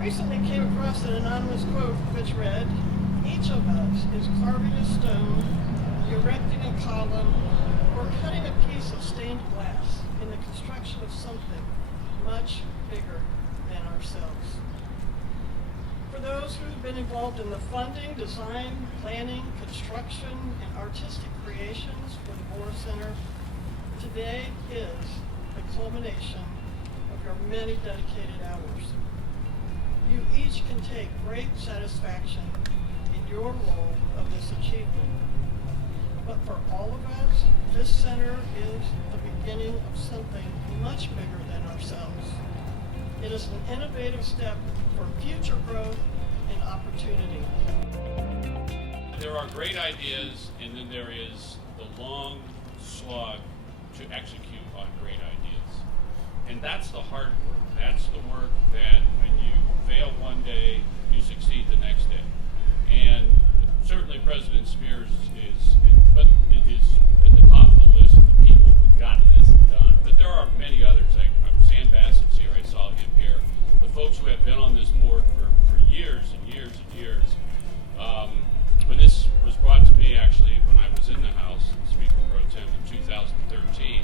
recently came across an anonymous quote which read, "Each of us is carving a stone, erecting a column, or cutting a piece of stained glass in the construction of something much bigger than ourselves." For those who have been involved in the funding, design, planning, construction, and artistic creations for the Borra Center, today is the culmination of your many dedicated hours. You each can take great satisfaction in your role of this achievement. But for all of us, this center is the beginning of something much bigger than ourselves. It is an innovative step for future growth and opportunity. There are great ideas, and then there is the long slog to execute on great ideas. And that's the hard work. That's the work that when you fail one day, you succeed the next day. And certainly President SPIERS is at the top of the list of the people who got this done. But there are many others, like Sam Bassett's here, I saw him here. The folks who have been on this board for years and years and years. When this was brought to me, actually, when I was in the House, Speaker Pro Tem in 2013,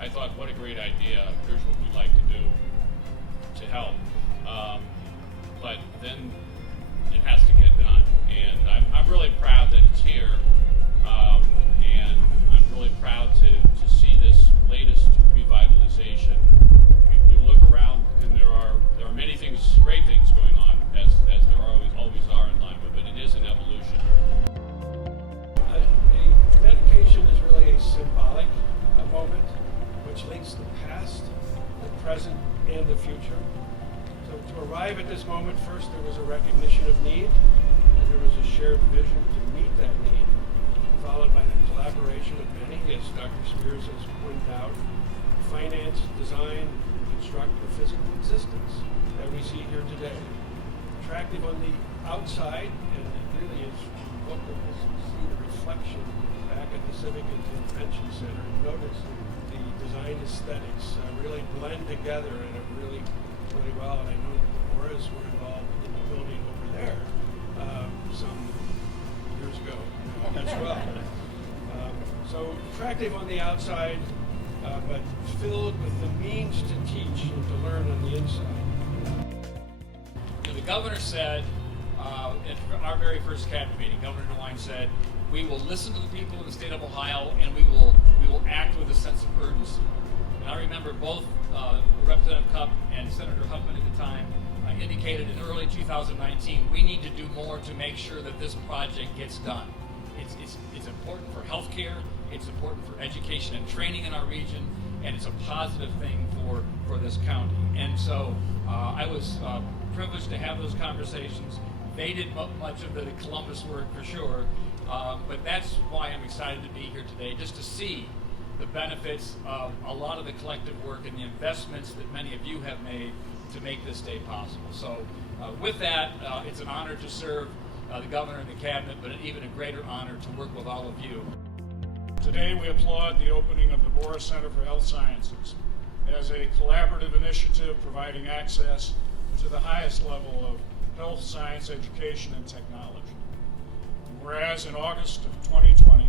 I thought, what a great idea. Here's what we'd like to do to help. But then it has to get done. And I'm really proud that it's here. And I'm really proud to see this latest revitalization. You look around, and there are many things, great things going on, as there always are in LIMA, but it is an evolution. A dedication is really a symbolic moment which links the past, the present, and the future. So to arrive at this moment, first there was a recognition of need, and there was a shared vision to meet that need, followed by the collaboration of many, as Dr. SPIERS has pointed out, finance, design, and construct the physical existence that we see here today. Attractive on the outside, and it really is, look at this, you see the reflection back at the Civic and Convention Center. Notice the design aesthetics really blend together and it really well. And I know the Borras were involved in the building over there some years ago as well. So attractive on the outside, but filled with the means to teach and to learn on the inside. The governor said, at our very first cabinet meeting, Governor DeWine said, we will listen to the people in the state of Ohio and we will act with a sense of urgency. And I remember both Representative CUPP and Senator HUFFMAN at the time indicated in early 2019, we need to do more to make sure that this project gets done. It's important for healthcare, it's important for education and training in our region, and it's a positive thing for this county. And so I was privileged to have those conversations. They did much of the Columbus work for sure, but that's why I'm excited to be here today, just to see the benefits of a lot of the collective work and the investments that many of you have made to make this day possible. So with that, it's an honor to serve the governor and the cabinet, but even a greater honor to work with all of you. Today we applaud the opening of the Borra Center for Health Sciences as a collaborative initiative providing access to the highest level of health science education and technology. Whereas in August of 2020,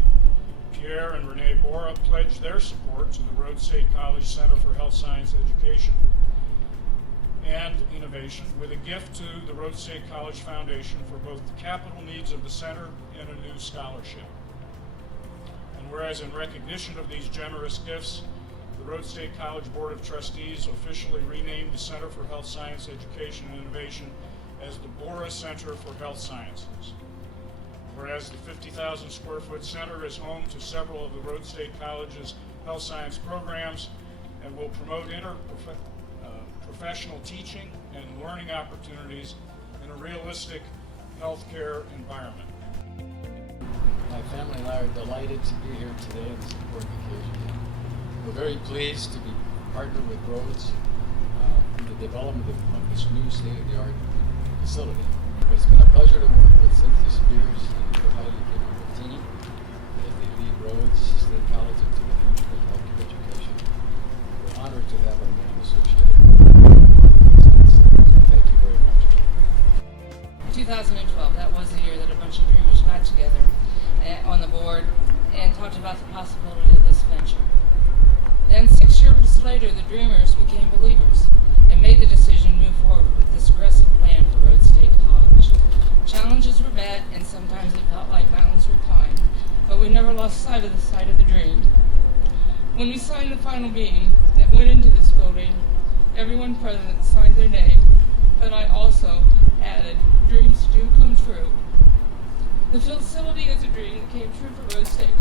Pierre and Renee Borra pledged their support to the Rhodes State College Center for Health Science Education and Innovation with a gift to the Rhodes State College Foundation for both the capital needs of the center and a new scholarship. And whereas in recognition of these generous gifts, the Rhodes State College Board of Trustees officially renamed the Center for Health Science Education and Innovation as the Borra Center for Health Sciences. Whereas the 50,000 square foot center is home to several of the Rhodes State College's health science programs and will promote professional teaching and learning opportunities in a realistic healthcare environment. My family and I are delighted to be here today on this important occasion. We're very pleased to be partnered with Rhodes in the development of this new state-of-the-art facility. It's been a pleasure to work with CYNTHIA SPIERS and their highly capable team as they lead Rhodes State College into the future of healthcare education. We're honored to have our name associated with science. Thank you very much. 2012, that was the year that a bunch of dreamers got together on the board and talked about the possibility of this venture. Then 6 years later, the dreamers became believers and made the decision to move forward with this aggressive plan for Rhodes State College. Challenges were met, and sometimes it felt like mountains were climbed, but we never lost sight of the dream. When we signed the final beam that went into this building, everyone present signed their name, but I also added, "Dreams do come true." The facility is a dream that came true for Rhodes State